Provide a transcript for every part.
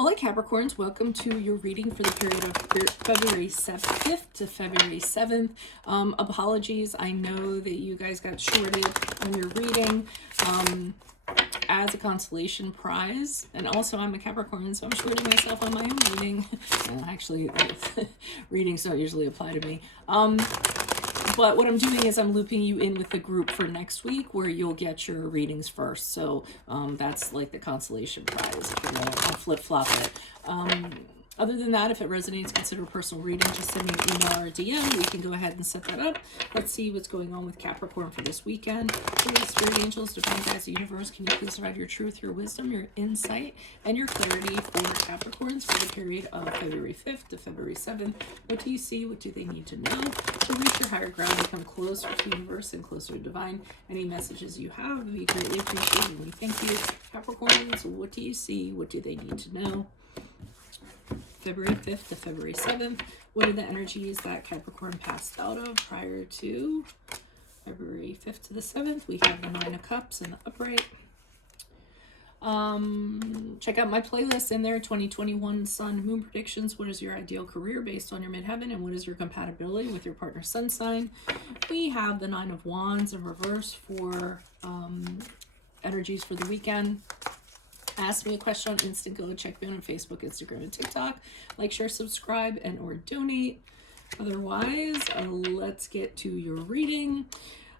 Hola Capricorns, welcome to your reading for the period of February 5th to February 7th. Apologies, I know that you guys got shorted on your reading as a consolation prize. And also I'm a Capricorn, so I'm shorting myself on my own reading. Actually, readings don't usually apply to me. But what I'm doing is I'm looping you in with the group for next week where you'll get your readings first. So that's like the consolation prize. I'll flip-flop it. Other than that, if it resonates, consider a personal reading. Just send me an email or a DM. We can go ahead and set that up. Let's see what's going on with Capricorn for this weekend. Please, Spirit Angels, Divine Guides, the Universe, can you please provide your truth, your wisdom, your insight, and your clarity for Capricorns for the period of February 5th to February 7th? What do you see? What do they need to know to reach your higher ground, become closer to the Universe and closer to Divine? Any messages you have would be greatly appreciated. We thank you. Capricorns, what do you see? What do they need to know? February 5th to February 7th. What are the energies that Capricorn passed out of prior to February 5th to the 7th? We have the Nine of Cups and the upright. Check out my playlist in there, 2021 Sun Moon predictions. What is your ideal career based on your midheaven, and what is your compatibility with your partner's sun sign? We have the Nine of Wands in reverse for energies for the weekend. Ask me a question on Instant. Go check me out on Facebook, Instagram, and TikTok. Like, share, subscribe, and or donate. Otherwise, let's get to your reading.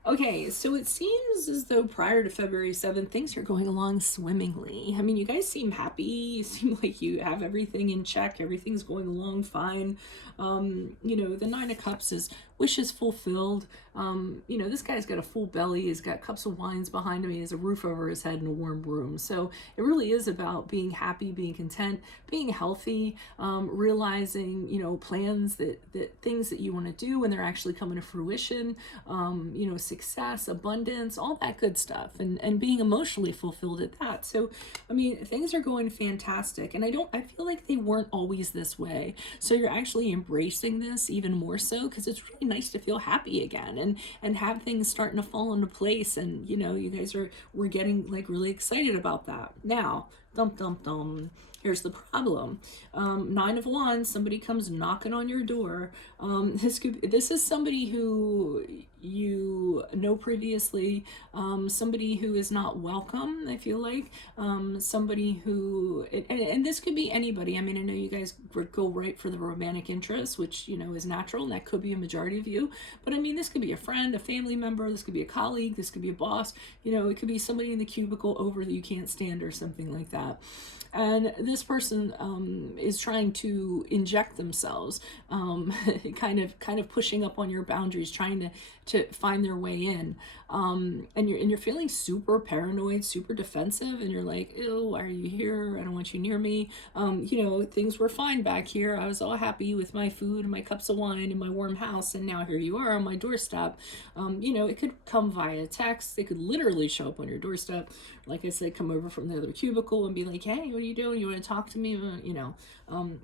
Okay, so it seems as though prior to February 7th, things are going along swimmingly. I mean, you guys seem happy. You seem like you have everything in check. Everything's going along fine. You know, the Nine of Cups is wishes fulfilled. You know, this guy's got a full belly. He's got cups of wines behind him. He has a roof over his head and a warm room. So it really is about being happy, being content, being healthy, realizing, you know, plans that things that you want to do when they're actually coming to fruition, you know, success, abundance, all that good stuff, and being emotionally fulfilled at that. So, I mean, things are going fantastic. And I feel like they weren't always this way. So you're actually embracing this even more so because it's really nice to feel happy again and have things starting to fall into place. And, you know, you guys we're getting like really excited about that. Now, here's the problem. Nine of Wands, somebody comes knocking on your door. This is somebody who you know previously, somebody who is not welcome, I feel like, somebody who, and this could be anybody. I mean, I know you guys go right for the romantic interest, which, you know, is natural, and that could be a majority of you, but I mean, this could be a friend, a family member, this could be a colleague, this could be a boss, you know, it could be somebody in the cubicle over that you can't stand or something like that. And this person is trying to inject themselves, kind of pushing up on your boundaries, trying to find their way in. And you're feeling super paranoid, super defensive, and you're like, ew, why are you here? I don't want you near me. You know, things were fine back here. I was all happy with my food and my cups of wine and my warm house, and now here you are on my doorstep. You know, it could come via text. They could literally show up on your doorstep. Like I said, come over from the other cubicle and be like, hey, what are you doing? You want to talk to me? You know,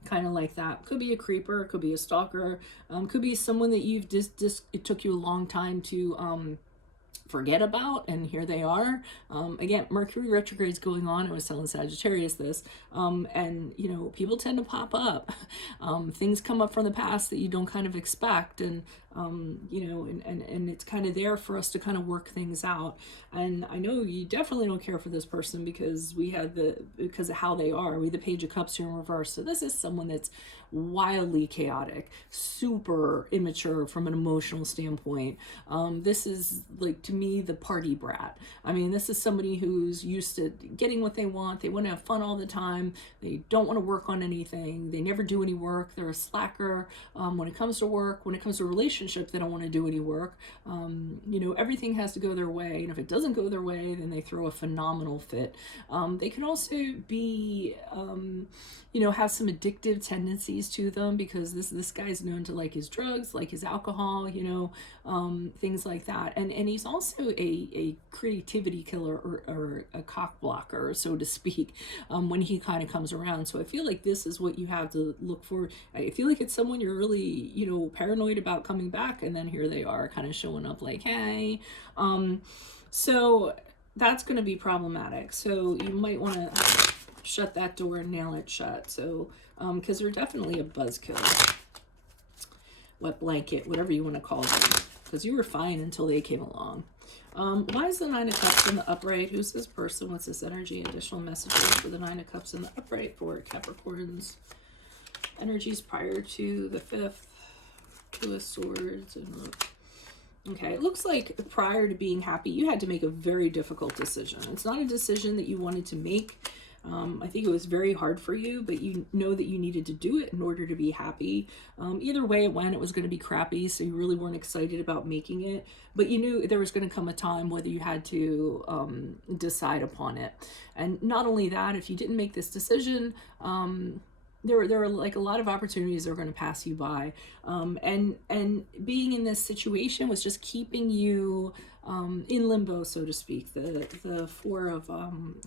kind of like that. Could be a creeper, could be a stalker, could be someone that you've it took you a long time to forget about, and here they are. Again, Mercury retrograde is going on. I was telling Sagittarius this, and you know, people tend to pop up. Things come up from the past that you don't kind of expect, and you know, and it's kind of there for us to kind of work things out. And I know you definitely don't care for this person because because of how they are. We have the Page of Cups here in reverse. So this is someone that's wildly chaotic, super immature from an emotional standpoint. This is, like, to me, the party brat. I mean, this is somebody who's used to getting what they want. They want to have fun all the time. They don't want to work on anything. They never do any work. They're a slacker when it comes to work. When it comes to relationship, they don't want to do any work. You know, everything has to go their way, and if it doesn't go their way, then they throw a phenomenal fit. They can also be, you know, have some addictive tendencies to them because this guy's known to like his drugs, like his alcohol, you know, things like that. And he's also a creativity killer or a cock blocker, so to speak, when he kind of comes around. So I feel like this is what you have to look for. I feel like it's someone you're really, you know, paranoid about coming back, and then here they are kind of showing up like, hey. So that's going to be problematic. So you might want to shut that door and nail it shut. So, because they're definitely a buzzkill, wet blanket, whatever you want to call them, because you were fine until they came along. Why is the Nine of Cups in the upright? Who's this person? What's this energy? Additional messages for the Nine of Cups in the upright for Capricorn's energies prior to the 5th. Two of Swords. And okay, it looks like prior to being happy, you had to make a very difficult decision. It's not a decision that you wanted to make. I think it was very hard for you, but you know that you needed to do it in order to be happy. Either way it went, it was going to be crappy, so you really weren't excited about making it. But you knew there was going to come a time whether you had to decide upon it. And not only that, if you didn't make this decision, there are like a lot of opportunities that are going to pass you by. And being in this situation was just keeping you in limbo, so to speak. The Four of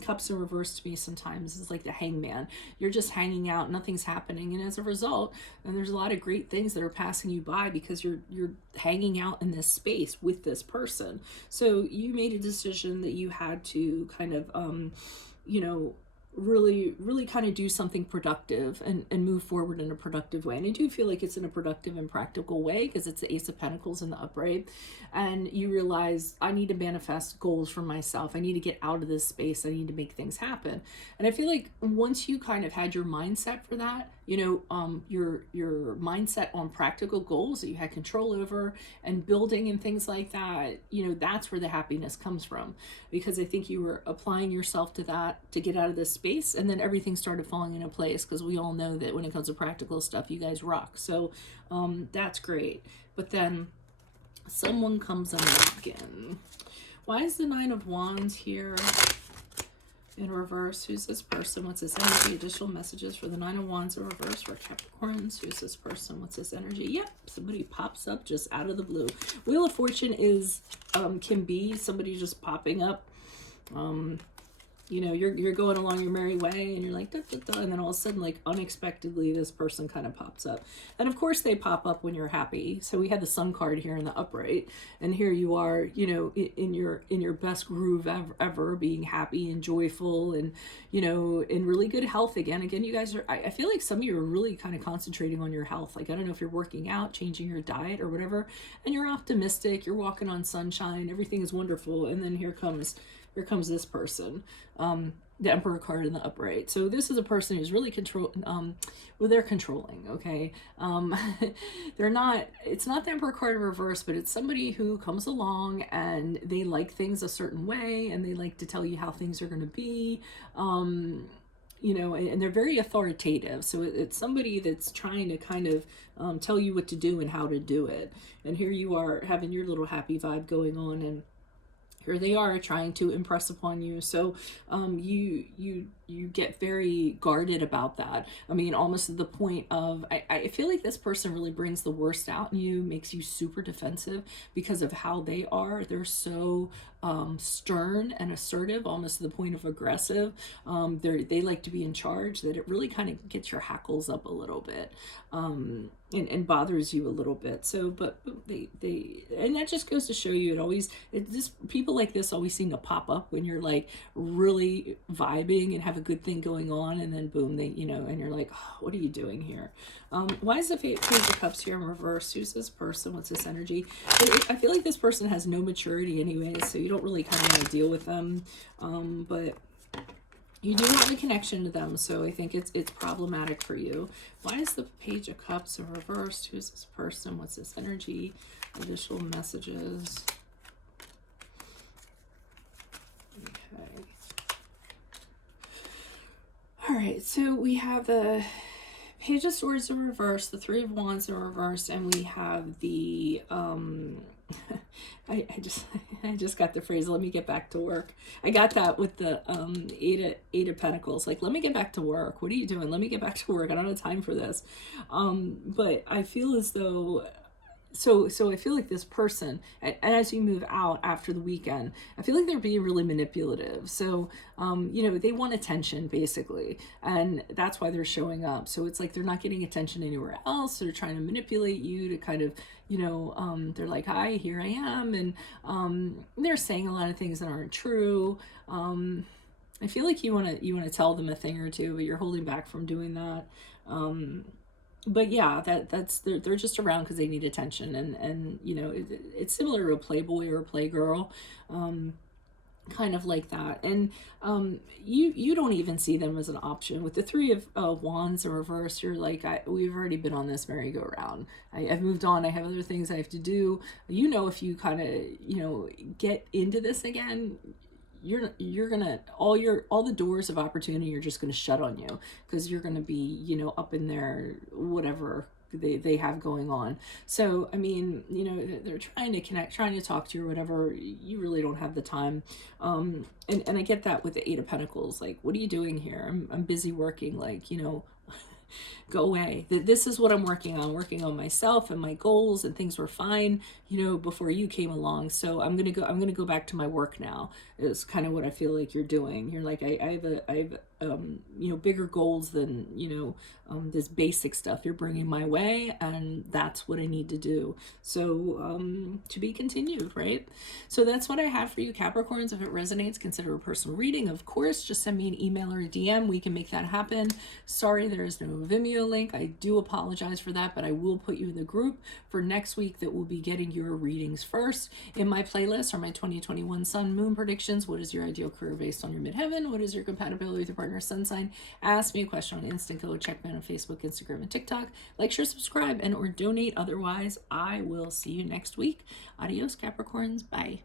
Cups in reverse to me sometimes is like the Hangman. You're just hanging out, nothing's happening, and as a result, and there's a lot of great things that are passing you by because you're hanging out in this space with this person. So you made a decision that you had to kind of really kind of do something productive and move forward in a productive way. And I do feel like it's in a productive and practical way because it's the Ace of Pentacles in the upright. And you realize, I need to manifest goals for myself. I need to get out of this space. I need to make things happen. And I feel like once you kind of had your mindset for that, your mindset on practical goals that you had control over and building and things like that, that's where the happiness comes from. Because I think you were applying yourself to that to get out of this space, and then everything started falling into place because we all know that when it comes to practical stuff, you guys rock. So that's great. But then someone comes in again. Why is the Nine of Wands here in reverse? Who's this person? What's this energy? Additional messages for the Nine of Wands in reverse for Capricorns. Who's this person? What's this energy? Yep, somebody pops up just out of the blue. Wheel of Fortune is can be somebody just popping up. You're going along your merry way and you're like, da, da, da, and then all of a sudden, like unexpectedly, this person kind of pops up. And of course they pop up when you're happy. So we had the Sun card here in the upright, and here you are, in your best groove ever, being happy and joyful and, in really good health again. Again, you guys are, I feel like some of you are really kind of concentrating on your health. Like, I don't know if you're working out, changing your diet or whatever, and you're optimistic, you're walking on sunshine, everything is wonderful. And then here comes this person, the Emperor card in the upright. So this is a person who's really they're controlling, okay? It's not the Emperor card in reverse, but it's somebody who comes along and they like things a certain way and they like to tell you how things are going to be, and they're very authoritative. So it's somebody that's trying to kind of tell you what to do and how to do it. And here you are having your little happy vibe going on, and here they are trying to impress upon you. So you get very guarded about that. I mean, almost to the point of, I feel like this person really brings the worst out in you, makes you super defensive because of how they are. They're so stern and assertive, almost to the point of aggressive. They like to be in charge, that it really kind of gets your hackles up a little bit, and bothers you a little bit. So, but they and that just goes to show you, people like this always seem to pop up when you're like really vibing and have a good thing going on, and then boom, and you're like, oh, what are you doing here? Why is the Page of Cups here in reverse? Who's this person? What's this energy? I feel like this person has no maturity anyways, so you don't really kind of want to deal with them, but you do have a connection to them, so I think it's problematic for you. Why is the Page of Cups in reverse? Who's this person? What's this energy? Additional messages. Okay. All right, so we have the Page of Swords in reverse, the Three of Wands in reverse, and we have the I just got the phrase, let me get back to work. I got that with the eight of Pentacles. Like, let me get back to work. What are you doing? Let me get back to work. I don't have time for this. But I feel as though, so I feel like this person, and as you move out after the weekend, I feel like they're being really manipulative. So, they want attention basically, and that's why they're showing up. So it's like they're not getting attention anywhere else. So they're trying to manipulate you to kind of, they're like, hi, here I am. And they're saying a lot of things that aren't true. I feel like you want to tell them a thing or two, but you're holding back from doing that. But yeah, that's they're just around because they need attention, and you know, it's similar to a playboy or a playgirl. Kind of like that. And you don't even see them as an option with the three of wands in reverse. You're like, we've already been on this merry-go-round. I've moved on. I have other things I have to do. You know, if you kind of, you know, get into this again, you're gonna, all the doors of opportunity are just gonna shut on you, because you're gonna be, you know, up in there, whatever they have going on. So I mean, you know, they're trying to connect, trying to talk to you or whatever. You really don't have the time. And I get that with the Eight of Pentacles. Like, what are you doing here? I'm busy working. Like, you know, go away. This is what I'm working on myself and my goals, and things were fine, you know, before you came along. So I'm gonna go back to my work now, is kind of what I feel like you're doing. You're like, I have you know, bigger goals than, you know, this basic stuff you're bringing my way, and that's what I need to do. So to be continued, right? So that's what I have for you, Capricorns. If it resonates, consider a personal reading. Of course, just send me an email or a DM. We can make that happen. Sorry, there is no Vimeo link. I do apologize for that, but I will put you in the group for next week that will be getting your readings first. In my playlist are my 2021 Sun Moon predictions. What is your ideal career based on your midheaven? What is your compatibility with your partner's sun sign? Ask me a question on Instant Go. Check me out on Facebook, Instagram, and TikTok. Like, share, subscribe, and or donate. Otherwise, I will see you next week. Adios, Capricorns. Bye.